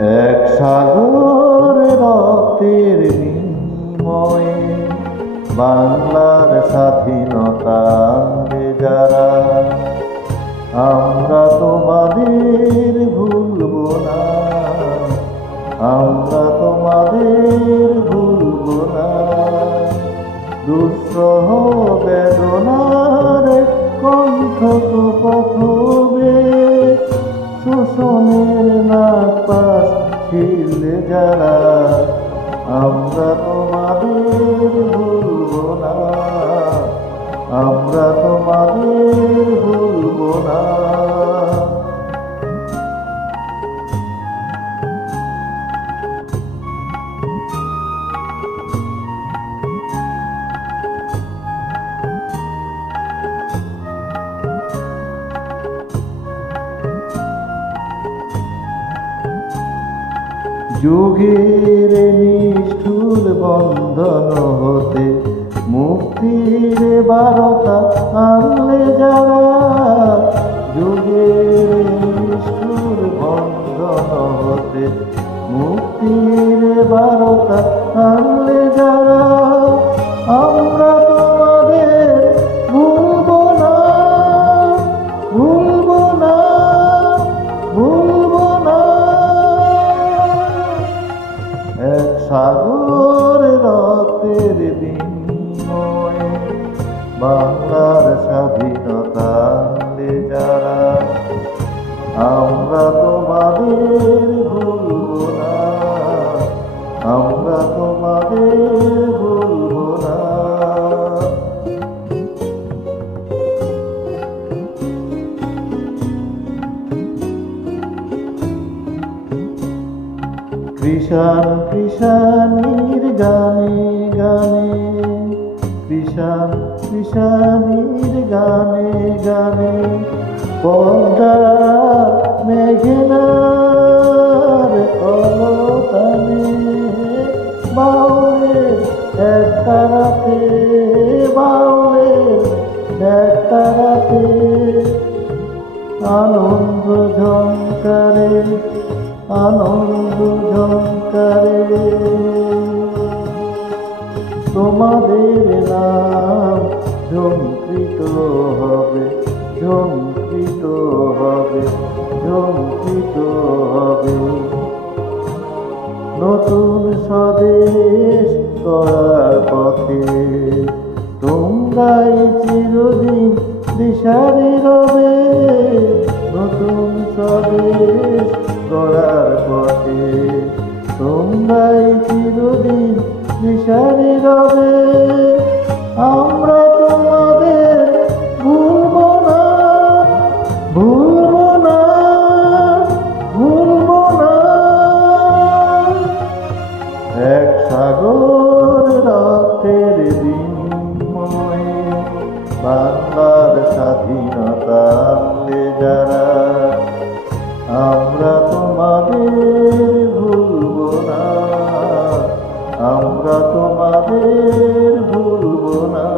এক সাগর রক্তের বিনিময়ে বাংলার স্বাধীনতা আনবে যারা, আমরা তোমাদের ভুলব না, আমরা তোমাদের ভুলব না। দুঃসহ বেদনার কণ্ঠ কথবে, শোষণের নাপাস ছিলে যারা, আমরা তোমাদের ভুলব না, আমরা তোমাদের ভুলব না। যুগের নিষ্ঠুর বন্ধন হতে মুক্তির বারতা আনলে যারা, যুগের নিষ্ঠুর বন্ধন হতে মুক্তির বারতা আনলে যারা, আমরা তোমাদের ভুলব না, ভুলব না, ভুলব না। এক সাগর রক্তের বিনিময়ে বাংলার স্বাধীনতা আনলে যারা, আমরা তোমাদের ভুলব না, আমরা তোমাদের ভুলব না। কৃষাণ কৃষাণীর গানে গানে, কৃষাণ কৃষাণীর গানে গানে, পদ্মা মেঘনার কলতানে, বাউলের একটা রাতে, বাউলের একটা রাতে, আনন্দ ঝংকারে, আনন্দ ঝংকারে, তোমাদের নাম ঝঙ্কৃত হবে, ঝঙ্কৃত হবে, ঝঙ্কৃত হবে। নতুন স্বদেশ গড়ার পথে তোমরাই চিরদিন দিশারি রবে, নতুন স্বদেশ গড়ার পথে তোমরাই চিরদিন দিশারি রবে, আমরা তোমাদের ভুলব না, ভুলব না, ভুলব না। এক সাগর রক্তের বিনিময়ে বাংলার স্বাধীনতা আনলে যারা, আমরা তোমাদের ভুলব না, আমরা তোমাদের ভুলব না।